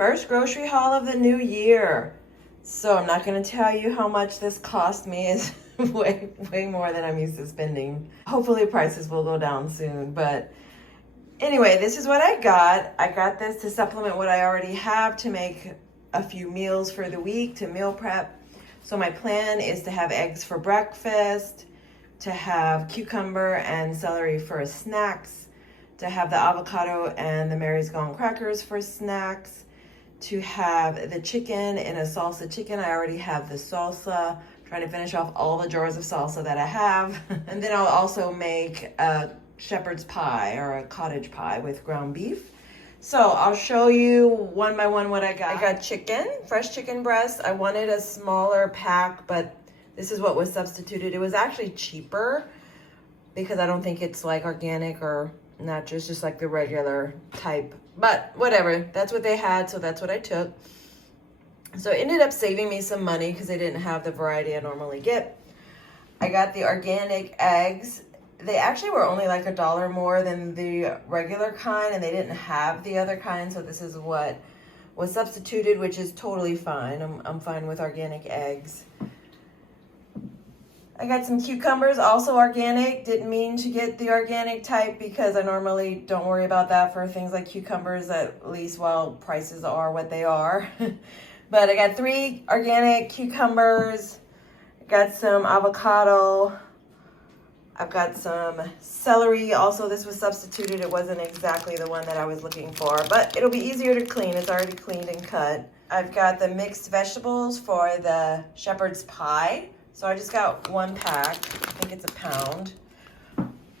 First grocery haul of the new year. So I'm not going to tell you how much this cost me. It's way more than I'm used to spending. Hopefully prices will go down soon. But anyway, this is what I got. I got this to supplement what I already have to make a few meals for the week, to meal prep. So my plan is to have eggs for breakfast, to have cucumber and celery for snacks, to have the avocado and the Mary's Gone crackers for snacks, to have the chicken in a salsa chicken. I already have the salsa. I'm trying to finish off all the jars of salsa that I have. And then I'll also make a shepherd's pie or a cottage pie with ground beef. So I'll show you one by one what I got. I got chicken, fresh chicken breast. I wanted a smaller pack, but this is what was substituted. It was actually cheaper because I don't think it's like organic or not just like the regular type, but whatever, that's what they had, so that's what I took. So it ended up saving me some money because they didn't have the variety I normally get. I got the organic eggs. They actually were only like $1 more than the regular kind, and they didn't have the other kind, so this is what was substituted, which is totally fine. I'm fine with organic eggs. I got some cucumbers, also organic. Didn't mean to get the organic type because I normally don't worry about that for things like cucumbers, at least while prices are what they are. But I got 3 organic cucumbers. I got some avocado. I've got some celery. Also, this was substituted. It wasn't exactly the one that I was looking for, but it'll be easier to clean. It's already cleaned and cut. I've got the mixed vegetables for the shepherd's pie. So I just got 1 pack. I think it's a pound.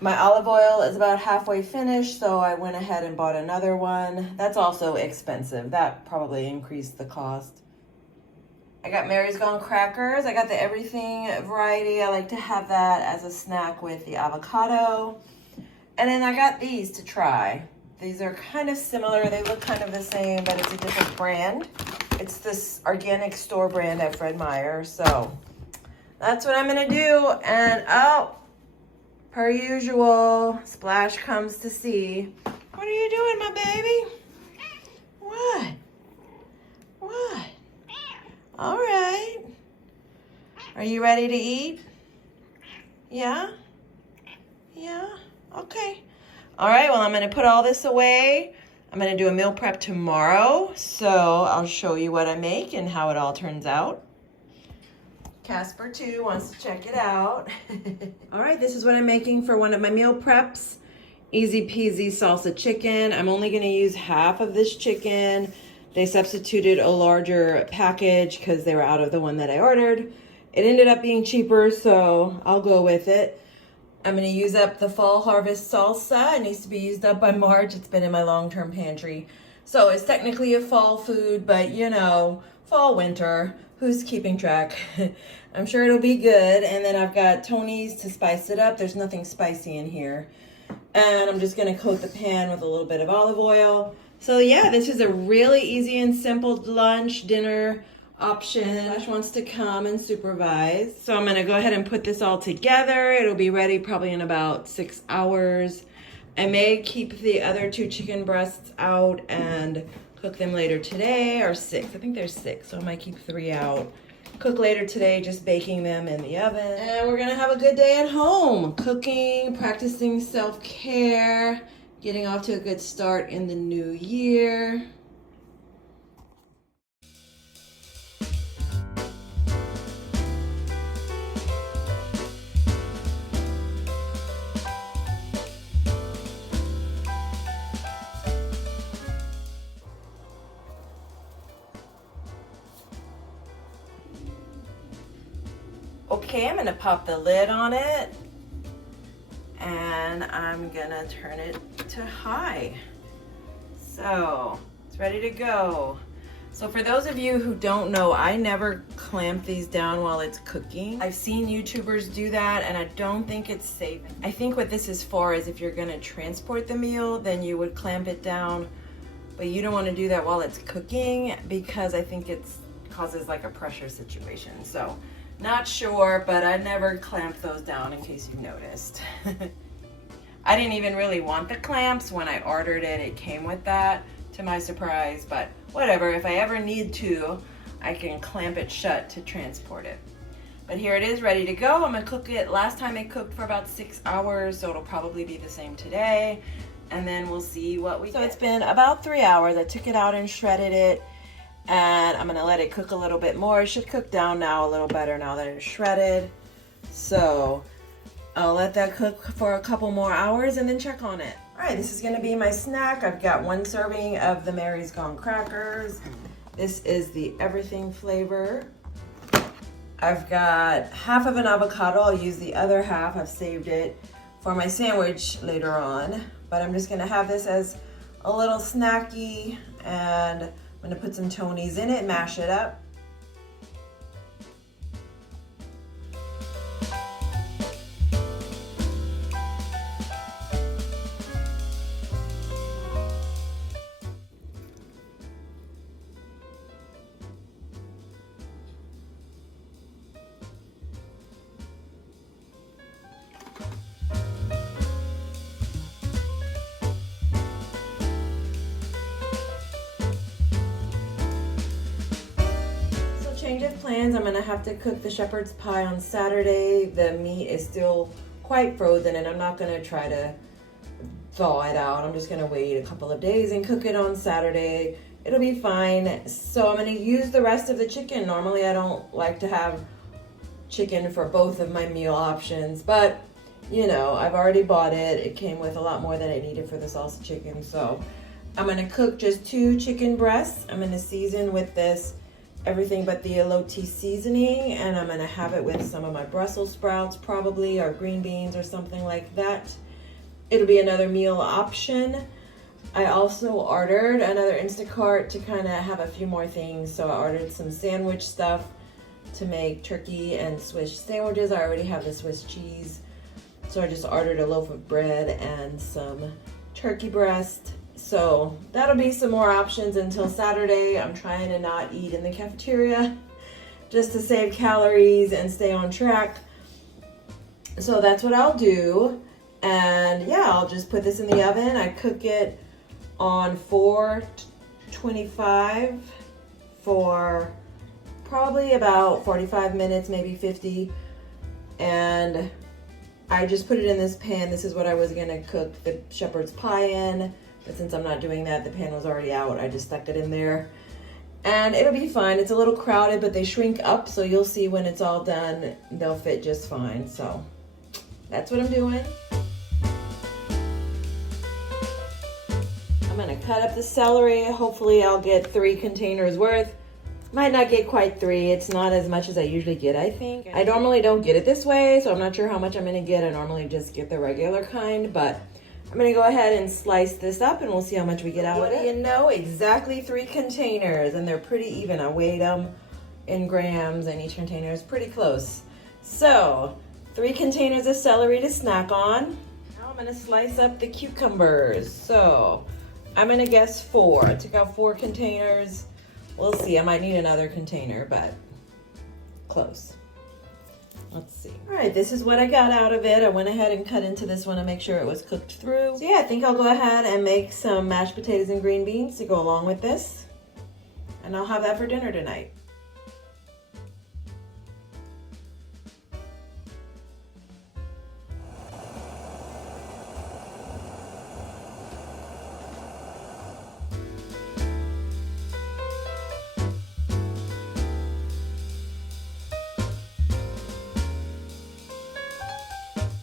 My olive oil is about halfway finished, so I went ahead and bought another one. That's also expensive. That probably increased the cost. I got Mary's Gone crackers. I got the everything variety. I like to have that as a snack with the avocado. And then I got these to try. These are kind of similar. They look kind of the same, but it's a different brand. It's this organic store brand at Fred Meyer. So that's what I'm gonna do. And oh, per usual, Splash comes to see. What are you doing, my baby? What? What? All right. Are you ready to eat? Yeah? Yeah? Okay. All right, well, I'm gonna put all this away. I'm gonna do a meal prep tomorrow, so I'll show you what I make and how it all turns out. Casper too wants to check it out. All right, this is what I'm making for one of my meal preps. Easy peasy salsa chicken. I'm only gonna use half of this chicken. They substituted a larger package because they were out of the one that I ordered. It ended up being cheaper, so I'll go with it. I'm gonna use up the fall harvest salsa. It needs to be used up by March. It's been in my long-term pantry. So it's technically a fall food, but you know, fall, winter, who's keeping track? I'm sure it'll be good. And then I've got Tony's to spice it up. There's nothing spicy in here. And I'm just gonna coat the pan with a little bit of olive oil. So yeah, this is a really easy and simple lunch, dinner option. Ash wants to come and supervise. So I'm gonna go ahead and put this all together. It'll be ready probably in about 6 hours. I may keep the other 2 chicken breasts out and cook them later today, or 6. I think there's 6, so I might keep 3 out. Cook later today, just baking them in the oven. And we're gonna have a good day at home. Cooking, practicing self-care, getting off to a good start in the new year. Okay, I'm gonna pop the lid on it and I'm gonna turn it to high. So it's ready to go. So for those of you who don't know, I never clamp these down while it's cooking. I've seen YouTubers do that and I don't think it's safe. I think what this is for is if you're gonna transport the meal, then you would clamp it down, but you don't wanna do that while it's cooking because I think it causes like a pressure situation. So not sure, but I never clamped those down in case you noticed. I didn't even really want the clamps when I ordered it. It came with that to my surprise, but whatever. If I ever need to, I can clamp it shut to transport it. But here it is, ready to go. I'm gonna cook it. Last time it cooked for about 6 hours, so it'll probably be the same today. And then we'll see what we get. So it's been about 3 hours. I took it out and shredded it, and I'm gonna let it cook a little bit more. It should cook down now a little better now that it's shredded. So I'll let that cook for a couple more hours and then check on it. All right, this is gonna be my snack. I've got 1 serving of the Mary's Gone crackers. This is the everything flavor. I've got half of an avocado. I'll use the other half. I've saved it for my sandwich later on. But I'm just gonna have this as a little snacky, and I'm gonna put some Tony's in it, mash it up. Change of plans. I'm gonna have to cook the shepherd's pie on Saturday. The meat is still quite frozen, and I'm not gonna try to thaw it out. I'm just gonna wait a couple of days and cook it on Saturday. It'll be fine. So I'm gonna use the rest of the chicken. Normally I don't like to have chicken for both of my meal options, but you know, I've already bought it. It came with a lot more than I needed for the salsa chicken. So I'm gonna cook just 2 chicken breasts. I'm gonna season with this everything but the elote seasoning, and I'm gonna have it with some of my Brussels sprouts probably, or green beans or something like that. It'll be another meal option. I also ordered another Instacart to kind of have a few more things. So I ordered some sandwich stuff to make turkey and Swiss sandwiches. I already have the Swiss cheese, so I just ordered a loaf of bread and some turkey breast. So that'll be some more options until Saturday. I'm trying to not eat in the cafeteria just to save calories and stay on track. So that's what I'll do. And yeah, I'll just put this in the oven. I cook it on 425 for probably about 45 minutes, maybe 50. And I just put it in this pan. This is what I was gonna cook the shepherd's pie in. But since I'm not doing that, the pan was already out. I just stuck it in there. And it'll be fine. It's a little crowded, but they shrink up, so you'll see when it's all done, they'll fit just fine. So that's what I'm doing. I'm gonna cut up the celery. Hopefully I'll get 3 containers worth. Might not get quite 3. It's not as much as I usually get, I think. I normally don't get it this way, so I'm not sure how much I'm gonna get. I normally just get the regular kind, but I'm gonna go ahead and slice this up and we'll see how much we get out of it. What do you know? Exactly 3 containers, and they're pretty even. I weighed them in grams, and each container is pretty close. So 3 containers of celery to snack on. Now I'm gonna slice up the cucumbers. So I'm gonna guess 4. I took out 4 containers. We'll see. I might need another container, but close. Let's see. All right, this is what I got out of it. I went ahead and cut into this one to make sure it was cooked through. So yeah, I think I'll go ahead and make some mashed potatoes and green beans to go along with this. And I'll have that for dinner tonight.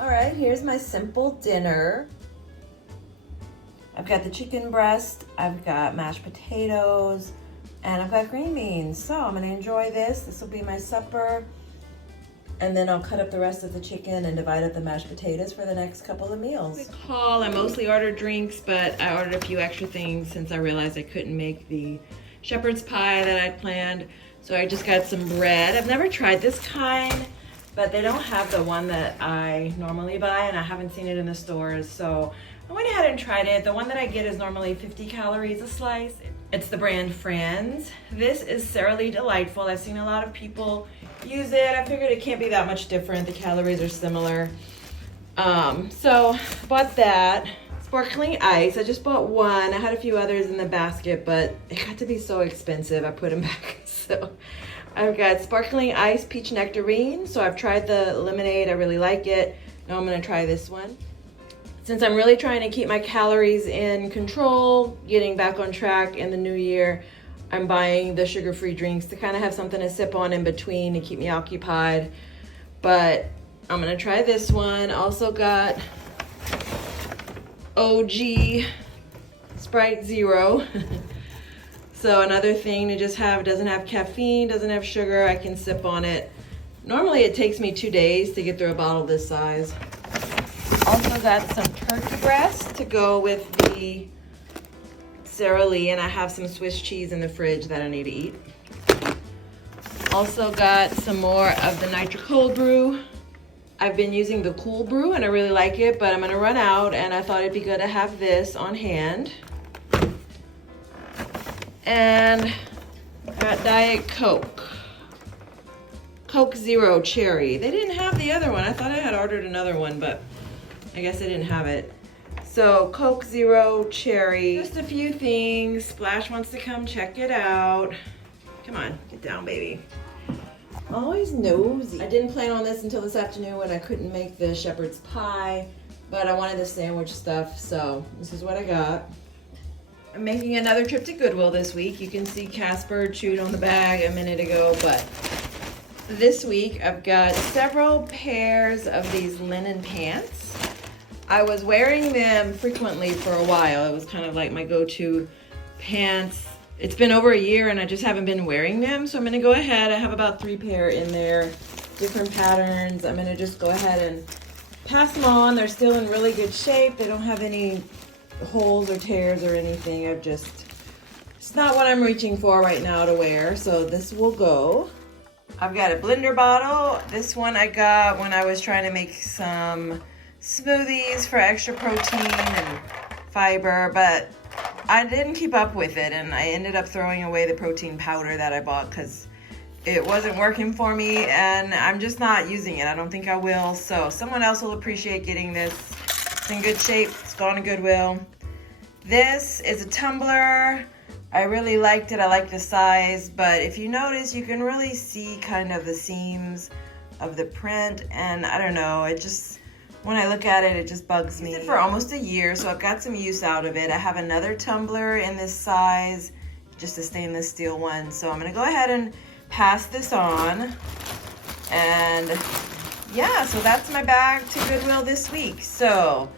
All right, here's my simple dinner. I've got the chicken breast, I've got mashed potatoes, and I've got green beans. So I'm gonna enjoy this. This will be my supper. And then I'll cut up the rest of the chicken and divide up the mashed potatoes for the next couple of meals. Quick haul. I mostly ordered drinks, but I ordered a few extra things since I realized I couldn't make the shepherd's pie that I'd planned. So I just got some bread. I've never tried this kind, but they don't have the one that I normally buy, and I haven't seen it in the stores. So I went ahead and tried it. The one that I get is normally 50 calories a slice. It's the brand Franz. This is thoroughly delightful. I've seen a lot of people use it. I figured it can't be that much different. The calories are similar. So bought that. It's sparkling ice. I just bought one. I had a few others in the basket, but it got to be so expensive. I put them back. So I've got sparkling ice peach nectarine. So I've tried the lemonade. I really like it. Now I'm going to try this one. Since I'm really trying to keep my calories in control, getting back on track in the new year, I'm buying the sugar-free drinks to kind of have something to sip on in between to keep me occupied. But I'm going to try this one. Also got OG Sprite Zero. So another thing to just have, doesn't have caffeine, doesn't have sugar, I can sip on it. Normally it takes me 2 days to get through a bottle this size. Also got some turkey breast to go with the Sara Lee, and I have some Swiss cheese in the fridge that I need to eat. Also got some more of the Nitro Cold Brew. I've been using the Cool Brew and I really like it, but I'm gonna run out and I thought it'd be good to have this on hand. And got Diet Coke. Coke Zero Cherry. They didn't have the other one. I thought I had ordered another one, but I guess I didn't have it. So Coke Zero Cherry. Just a few things. Splash wants to come check it out. Come on, get down, baby. Always nosy. I didn't plan on this until this afternoon when I couldn't make the shepherd's pie, but I wanted the sandwich stuff, so this is what I got. I'm making another trip to Goodwill this week. You can see Casper chewed on the bag a minute ago, but this week I've got several pairs of these linen pants. I was wearing them frequently for a while. It was kind of like my go-to pants. It's been over a year and I just haven't been wearing them, so I'm gonna go ahead. I have about 3 pair in there, different patterns. I'm gonna just go ahead and pass them on. They're still in really good shape. They don't have any holes or tears or anything. It's not what I'm reaching for right now to wear, so this will go. I've got a blender bottle. This one I got when I was trying to make some smoothies for extra protein and fiber, but I didn't keep up with it and I ended up throwing away the protein powder that I bought because it wasn't working for me and I'm just not using it. I don't think I will, so someone else will appreciate getting this. It's in good shape. It's gone to Goodwill. This is a tumbler. I really liked it. I like the size, but if you notice, you can really see kind of the seams of the print, and I don't know, it just, when I look at it, it just bugs me. I've used it for almost a year, so I've got some use out of it. I have another tumbler in this size, just a stainless steel one, so I'm gonna go ahead and pass this on. And yeah, so that's my bag to Goodwill this week. So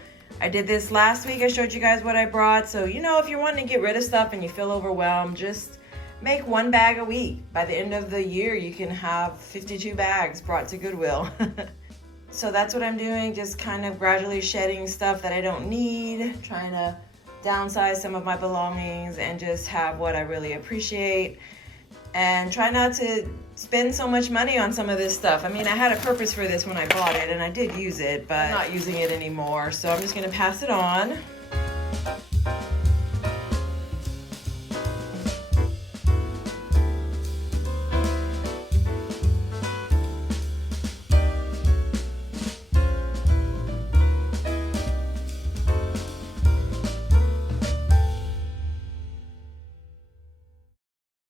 I did this last week. I showed you guys what I brought. So, you know, if you're wanting to get rid of stuff and you feel overwhelmed, just make 1 bag a week. By the end of the year, you can have 52 bags brought to Goodwill. So that's what I'm doing, just kind of gradually shedding stuff that I don't need, trying to downsize some of my belongings and just have what I really appreciate. And try not to spend so much money on some of this stuff. I mean, I had a purpose for this when I bought it, and I did use it, but I'm not using it anymore. So I'm just gonna pass it on.